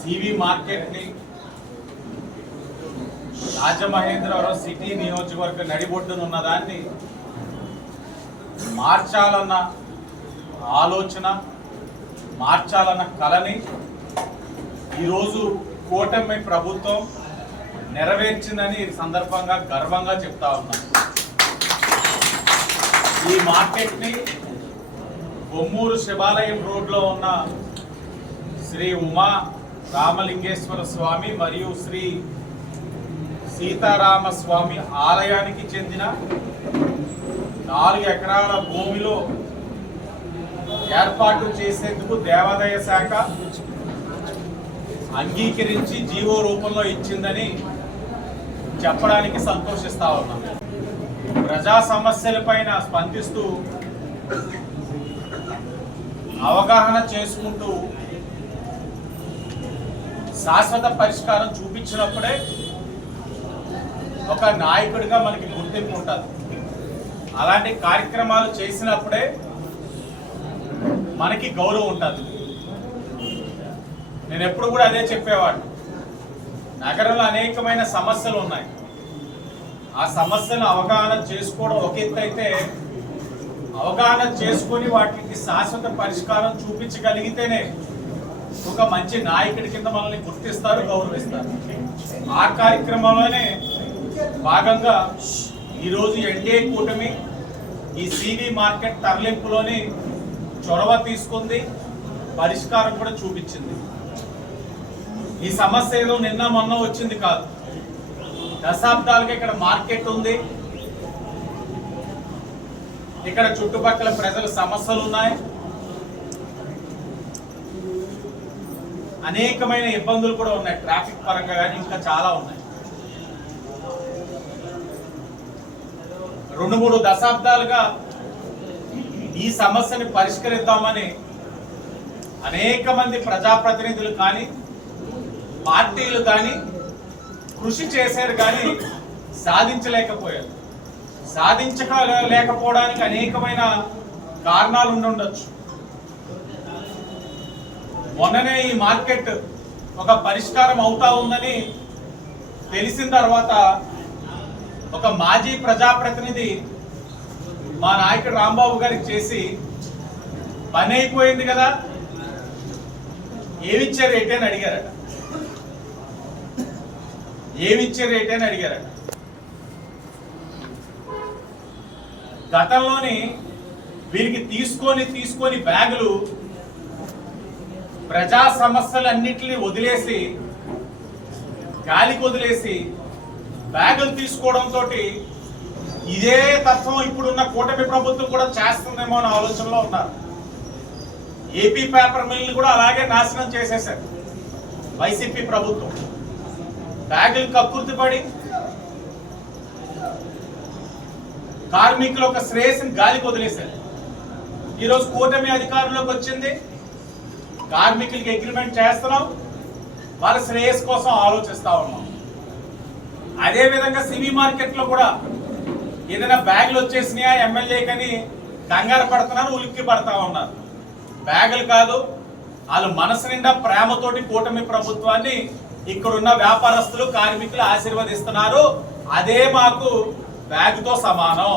CV మార్కెట్ని Rajamahendravaram city నియోజకవర్గ నడిబొడ్డున ఉన్న దాన్ని మార్చాలన్న ఆలోచన మార్చాలన్న కళని ఈరోజు కూటమి ప్రభుత్వం నెరవేర్చిందని ఈ సందర్భంగా గర్వంగా చెప్తా ఉన్నాను ఈ మార్కెట్ని బొమ్మూరు శివాలయం రోడ్లో ఉన్న శ్రీ ఉమా రామలింగేశ్వర స్వామి మరియు శ్రీ సీతారామ స్వామి ఆలయానికి చెందిన నాలుగు ఎకరాల భూమిలో ఏర్పాటు చేసేందుకు దేవాదాయ శాఖ అంగీకరించి జీవో రూపంలో ఇచ్చిందని చెప్పడానికి సంతోషిస్తా ఉన్నాం. ప్రజా సమస్యలపైన స్పందిస్తూ అవగాహన చేసుకుంటూ శాశ్వత పరిష్కారం చూపించినప్పుడే ఒక నాయకుడిగా మనకి గుర్తింపు ఉంటుంది. అలాంటి కార్యక్రమాలు చేసినప్పుడే మనకి గౌరవం ఉంటుంది. నేను ఎప్పుడు కూడా అదే చెప్పేవాడు నగరంలో అనేకమైన సమస్యలు ఉన్నాయి. ఆ సమస్యను అవగాహన చేసుకోవడం ఒక ఎత్తైతే అవగాహన చేసుకొని వాటికి శాశ్వత పరిష్కారం చూపించగలిగితేనే ఒక మంచి నాయకుడి కింద మనల్ని గుర్తిస్తారు గౌరవిస్తారు. ఆ కార్యక్రమంలోనే భాగంగా ఈరోజు ఎన్డీఏ కూటమి ఈ సివి మార్కెట్ తరలింపులోని చొరవ తీసుకుంది పరిష్కారం కూడా చూపించింది. ఈ సమస్య ఏదో నిన్న మొన్న వచ్చింది కాదు. దశాబ్దాలుగా ఇక్కడ మార్కెట్ ఉంది. ఇక్కడ చుట్టుపక్కల ప్రజల సమస్యలు ఉన్నాయి. అనేకమైన ఇబ్బందులు కూడా ఉన్నాయి. ట్రాఫిక్ పరంగా కానీ ఇంకా చాలా ఉన్నాయి. రెండు మూడు దశాబ్దాలుగా ఈ సమస్యని పరిష్కరిద్దామని అనేక మంది ప్రజాప్రతినిధులు కానీ పార్టీలు కానీ కృషి చేశారు కానీ సాధించలేకపోయారు. సాధించలేకపోవడానికి అనేకమైన కారణాలు ఉండి ఉండొచ్చు. మొన్ననే ఈ మార్కెట్ ఒక పరిష్కారం అవుతా ఉందని తెలిసిన తర్వాత ఒక మాజీ ప్రజాప్రతినిధి మా నాయకుడు రాంబాబు గారికి చేసి పని అయిపోయింది కదా? ఏమిచ్చే రేటే అని అడిగారట. ఏమిచ్చే రేటే అని అడిగారట. గతంలోని వీరికి తీసుకొని తీసుకొని బ్యాగులు ప్రజా సమస్యలన్నింటినీ వదిలేసి గాలికి వదిలేసి బ్యాగులు తీసుకోవడంతో ఇదే తత్వం ఇప్పుడున్న కూటమి ప్రభుత్వం కూడా చేస్తుందేమో అనే ఆలోచనలో ఉన్నారు. ఏపీ పేపర్ మిల్ని కూడా అలాగే నాశనం చేసేశారు. వైసీపీ ప్రభుత్వం. బ్యాగులు కక్కుర్తి పడి కార్మికుల యొక్క శ్రేయస్సుని గాలికి వదిలేశారు. ఈరోజు కూటమి అధికారంలోకి వచ్చింది. కార్మికులకి అగ్రిమెంట్ చేస్తున్నాం. వాళ్ళ శ్రేయస్ కోసం ఆలోచిస్తూ ఉన్నాం. అదేవిధంగా సినీ మార్కెట్లో కూడా ఏదైనా బ్యాగులు వచ్చేసినాయా? ఎమ్మెల్యేకని కంగారు పడుతున్నారు ఉలిక్కి పడతా ఉన్నారు. బ్యాగులు కాదు వాళ్ళు మనసు నిండా ప్రేమతోటి కూటమి ప్రభుత్వాన్ని ఇక్కడున్న వ్యాపారస్తులు కార్మికులు ఆశీర్వదిస్తున్నారు. అదే మాకు బ్యాగుతో సమానం.